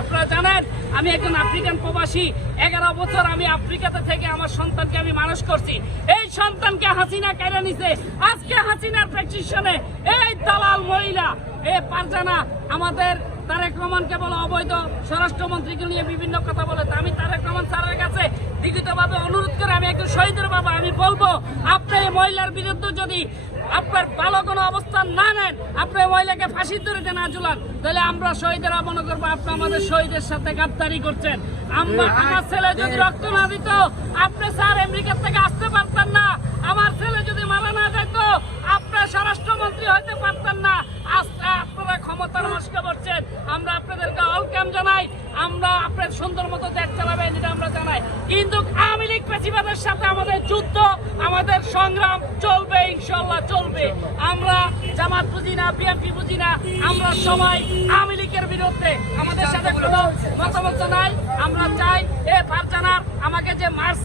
আপনারা জানেন আমি একজন আফ্রিকান প্রবাসী, 11 বছর আমি আফ্রিকাতে থেকে আমার সন্তানকে আমি মানুষ করছি। এই সন্তানকে হাসিনা কেড়ে নিছে। আজকে হাসিনার প্রেসক্রিপশনে এই দালাল মহিলা পারজানা আমাদের তারেক রহমানকে বলে অবৈধ, স্বরাষ্ট্রমন্ত্রীকে নিয়ে বিভিন্ন কথা বলে। আমি তারেক রহমান স্যারের কাছে লিখিতভাবে অনুরোধ করে আমি একজন শহীদের বাবা, আমি বলবো আপনি এই মহিলার বিরুদ্ধে যদি আপনার ভালো কোনো অবস্থান না নেন, আপনি মহিলাকে ফাঁসির দড়িতে না ঝুলান, তাহলে আমরা শহীদেরা মনে করবো আপনি আমাদের শহীদের সাথে গাদ্দারি করছেন। আমার ছেলে যদি রক্ত না দিত, আপনি স্যার আমেরিকা থেকে আসতে পারতেন না। আমার ছেলে যদি মারা না যেত, আপনার স্বরাষ্ট্রমন্ত্রী হইতে পারতেন না। আজকে আপনারা ক্ষমতা নষ্ট করছেন। আমরা আপনাদেরকে ওয়েলকাম জানাই। আমরা আপনার সুন্দর মতো দেশ চালাবেন এটা আমরা জানাই, কিন্তু আওয়ামী লীগ প্রেসিডেন্টের সাথে আমাদের যুদ্ধ, আমাদের সংগ্রাম চলবে, ইনশাল্লাহ চলবে। আমরা জামাত বুঝি না, বিএনপি বুঝি না, আমরা সবাই আওয়ামী লীগের বিরুদ্ধে। আমাদের সাথে কোনো মতামত নাই। আমরা চাই